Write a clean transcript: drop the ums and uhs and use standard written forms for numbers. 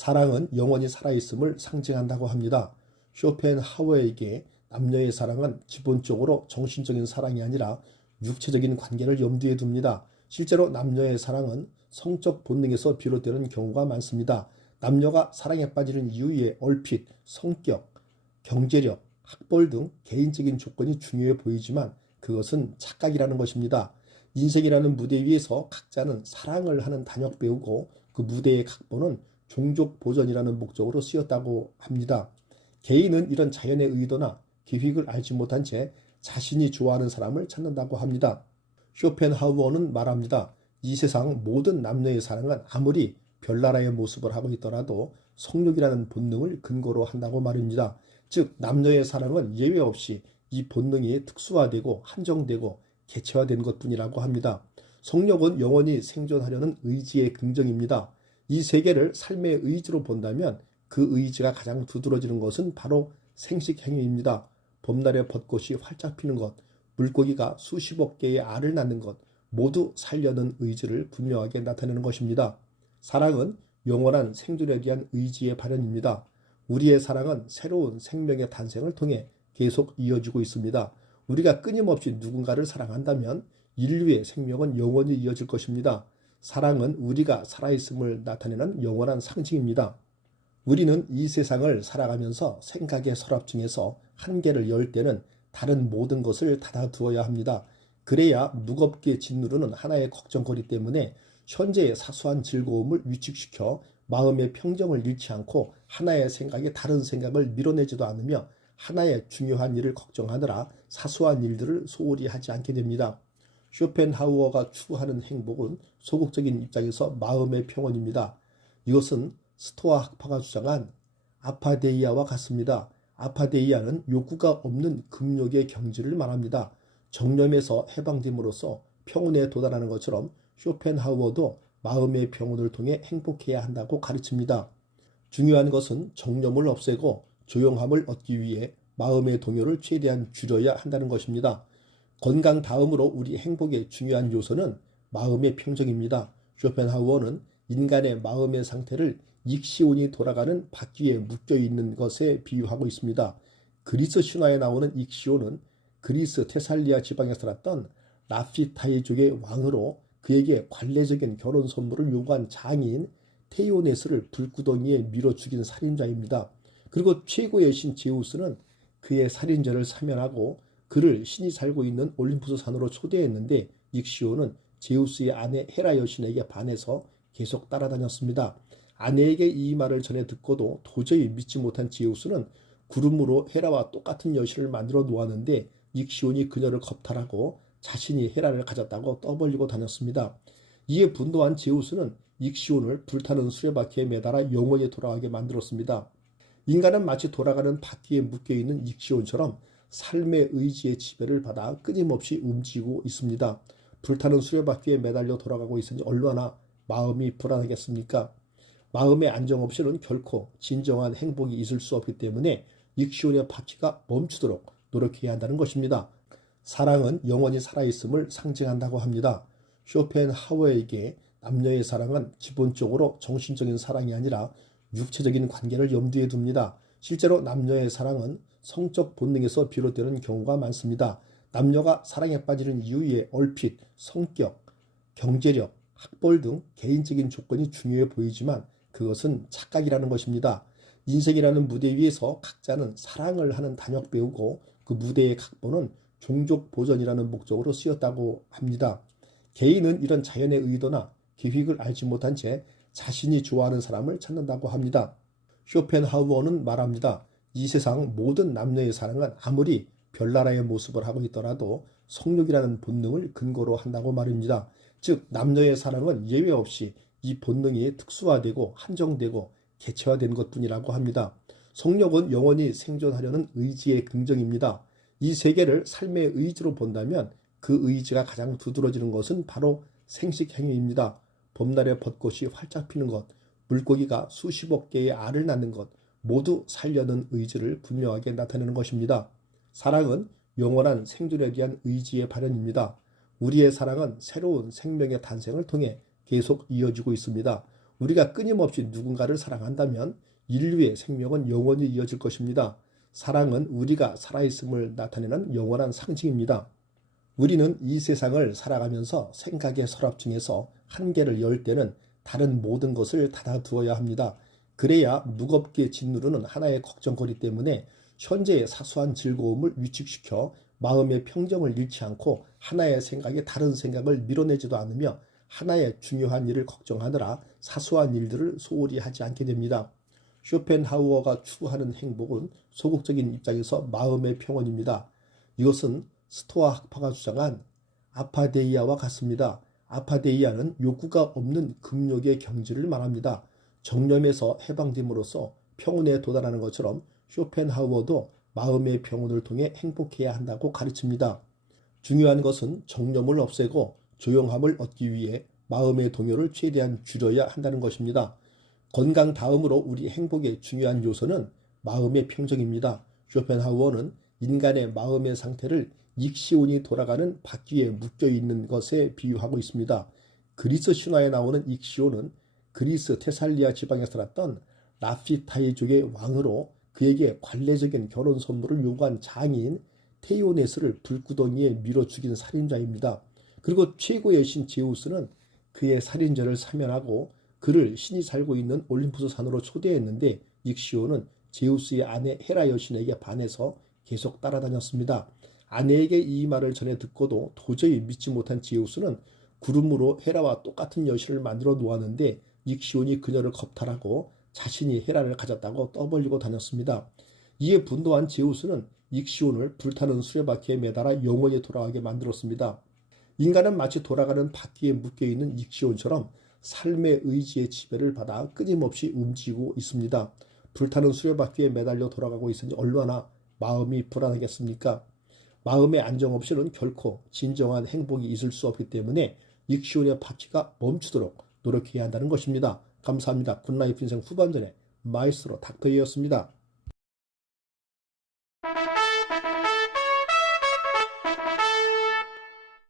사랑은 영원히 살아있음을 상징한다고 합니다. 쇼펜하우어에게 남녀의 사랑은 기본적으로 정신적인 사랑이 아니라 육체적인 관계를 염두에 둡니다. 실제로 남녀의 사랑은 성적 본능에서 비롯되는 경우가 많습니다. 남녀가 사랑에 빠지는 이유에 얼핏 성격, 경제력, 학벌 등 개인적인 조건이 중요해 보이지만 그것은 착각이라는 것입니다. 인생이라는 무대 위에서 각자는 사랑을 하는 단역 배우고 그 무대의 각본은 종족 보전이라는 목적으로 쓰였다고 합니다. 개인은 이런 자연의 의도나 기획을 알지 못한 채 자신이 좋아하는 사람을 찾는다고 합니다. 쇼펜하우어는 말합니다. 이 세상 모든 남녀의 사랑은 아무리 별나라의 모습을 하고 있더라도 성욕이라는 본능을 근거로 한다고 말입니다. 즉 남녀의 사랑은 예외 없이 이 본능이 특수화되고 한정되고 개체화된 것뿐이라고 합니다. 성욕은 영원히 생존하려는 의지의 긍정입니다. 이 세계를 삶의 의지로 본다면 그 의지가 가장 두드러지는 것은 바로 생식행위입니다. 봄날에 벚꽃이 활짝 피는 것, 물고기가 수십억 개의 알을 낳는 것, 모두 살려는 의지를 분명하게 나타내는 것입니다. 사랑은 영원한 생존에 대한 의지의 발현입니다. 우리의 사랑은 새로운 생명의 탄생을 통해 계속 이어지고 있습니다. 우리가 끊임없이 누군가를 사랑한다면 인류의 생명은 영원히 이어질 것입니다. 사랑은 우리가 살아있음을 나타내는 영원한 상징입니다. 우리는 이 세상을 살아가면서 생각의 서랍 중에서 한 개를 열 때는 다른 모든 것을 닫아두어야 합니다. 그래야 무겁게 짓누르는 하나의 걱정거리 때문에 현재의 사소한 즐거움을 위축시켜 마음의 평정을 잃지 않고 하나의 생각에 다른 생각을 밀어내지도 않으며 하나의 중요한 일을 걱정하느라 사소한 일들을 소홀히 하지 않게 됩니다. 쇼펜하우어가 추구하는 행복은 소극적인 입장에서 마음의 평온입니다. 이것은 스토아 학파가 주장한 아파데이아와 같습니다. 아파데이아는 욕구가 없는 금욕의 경지를 말합니다. 정념에서 해방됨으로써 평온에 도달하는 것처럼 쇼펜하우어도 마음의 평온을 통해 행복해야 한다고 가르칩니다. 중요한 것은 정념을 없애고 조용함을 얻기 위해 마음의 동요를 최대한 줄여야 한다는 것입니다. 건강 다음으로 우리 행복의 중요한 요소는 마음의 평정입니다. 쇼펜하우어는 인간의 마음의 상태를 익시온이 돌아가는 바퀴에 묶여있는 것에 비유하고 있습니다. 그리스 신화에 나오는 익시온은 그리스 테살리아 지방에 살았던 라피타이족의 왕으로 그에게 관례적인 결혼 선물을 요구한 장인 테이오네스를 불구덩이에 밀어 죽인 살인자입니다. 그리고 최고의 신 제우스는 그의 살인죄를 사면하고 그를 신이 살고 있는 올림푸스 산으로 초대했는데 익시온은 제우스의 아내 헤라 여신에게 반해서 계속 따라다녔습니다. 아내에게 이 말을 전해 듣고도 도저히 믿지 못한 제우스는 구름으로 헤라와 똑같은 여신을 만들어 놓았는데 익시온이 그녀를 겁탈하고 자신이 헤라를 가졌다고 떠벌리고 다녔습니다. 이에 분노한 제우스는 익시온을 불타는 수레바퀴에 매달아 영원히 돌아가게 만들었습니다. 인간은 마치 돌아가는 바퀴에 묶여있는 익시온처럼 삶의 의지의 지배를 받아 끊임없이 움직이고 있습니다. 불타는 수레바퀴에 매달려 돌아가고 있으니 얼마나 마음이 불안하겠습니까? 마음의 안정 없이는 결코 진정한 행복이 있을 수 없기 때문에 익시온의 바퀴가 멈추도록 노력해야 한다는 것입니다. 사랑은 영원히 살아있음을 상징한다고 합니다. 쇼펜하우어에게 남녀의 사랑은 기본적으로 정신적인 사랑이 아니라 육체적인 관계를 염두에 둡니다. 실제로 남녀의 사랑은 성적 본능에서 비롯되는 경우가 많습니다. 남녀가 사랑에 빠지는 이유에 얼핏 성격, 경제력, 학벌 등 개인적인 조건이 중요해 보이지만 그것은 착각이라는 것입니다. 인생이라는 무대 위에서 각자는 사랑을 하는 단역 배우고 그 무대의 각본은 종족 보전이라는 목적으로 쓰였다고 합니다. 개인은 이런 자연의 의도나 계획을 알지 못한 채 자신이 좋아하는 사람을 찾는다고 합니다. 쇼펜하우어는 말합니다. 이 세상 모든 남녀의 사랑은 아무리 별나라의 모습을 하고 있더라도 성욕이라는 본능을 근거로 한다고 말입니다. 즉 남녀의 사랑은 예외 없이 이 본능이 특수화되고 한정되고 개체화된 것뿐이라고 합니다. 성욕은 영원히 생존하려는 의지의 긍정입니다. 이 세계를 삶의 의지로 본다면 그 의지가 가장 두드러지는 것은 바로 생식행위입니다. 봄날에 벚꽃이 활짝 피는 것, 물고기가 수십억 개의 알을 낳는 것, 모두 살려는 의지를 분명하게 나타내는 것입니다. 사랑은 영원한 생존에 대한 의지의 발현입니다. 우리의 사랑은 새로운 생명의 탄생을 통해 계속 이어지고 있습니다. 우리가 끊임없이 누군가를 사랑한다면 인류의 생명은 영원히 이어질 것입니다. 사랑은 우리가 살아있음을 나타내는 영원한 상징입니다. 우리는 이 세상을 살아가면서 생각의 서랍 중에서 한 개를 열 때는 다른 모든 것을 닫아두어야 합니다. 그래야 무겁게 짓누르는 하나의 걱정거리 때문에 현재의 사소한 즐거움을 위축시켜 마음의 평정을 잃지 않고 하나의 생각에 다른 생각을 밀어내지도 않으며 하나의 중요한 일을 걱정하느라 사소한 일들을 소홀히 하지 않게 됩니다. 쇼펜하우어가 추구하는 행복은 소극적인 입장에서 마음의 평온입니다. 이것은 스토아 학파가 주장한 아파데이아와 같습니다. 아파데이아는 욕구가 없는 금욕의 경지를 말합니다. 정념에서 해방됨으로써 평온에 도달하는 것처럼 쇼펜하우어도 마음의 평온을 통해 행복해야 한다고 가르칩니다. 중요한 것은 정념을 없애고 조용함을 얻기 위해 마음의 동요를 최대한 줄여야 한다는 것입니다. 건강 다음으로 우리 행복의 중요한 요소는 마음의 평정입니다. 쇼펜하우어는 인간의 마음의 상태를 익시온이 돌아가는 바퀴에 묶여있는 것에 비유하고 있습니다. 그리스 신화에 나오는 익시온은 그리스 테살리아 지방에 살았던 라피타이족의 왕으로 그에게 관례적인 결혼 선물을 요구한 장인 테이오네스를 불구덩이에 밀어 죽인 살인자입니다. 그리고 최고의 신 제우스는 그의 살인죄를 사면하고 그를 신이 살고 있는 올림푸스 산으로 초대했는데 익시온은 제우스의 아내 헤라 여신에게 반해서 계속 따라다녔습니다. 아내에게 이 말을 전해 듣고도 도저히 믿지 못한 제우스는 구름으로 헤라와 똑같은 여신을 만들어 놓았는데 익시온이 그녀를 겁탈하고 자신이 헤라를 가졌다고 떠벌리고 다녔습니다. 이에 분노한 제우스는 익시온을 불타는 수레바퀴에 매달아 영원히 돌아가게 만들었습니다. 인간은 마치 돌아가는 바퀴에 묶여있는 익시온처럼 삶의 의지의 지배를 받아 끊임없이 움직이고 있습니다. 불타는 수레바퀴에 매달려 돌아가고 있으니 얼마나 마음이 불안하겠습니까? 마음의 안정 없이는 결코 진정한 행복이 있을 수 없기 때문에 익시온의 바퀴가 멈추도록 노력해야 한다는 것입니다. 감사합니다. 굿라이프 인생 후반전의 마이스트로 닥터이었습니다.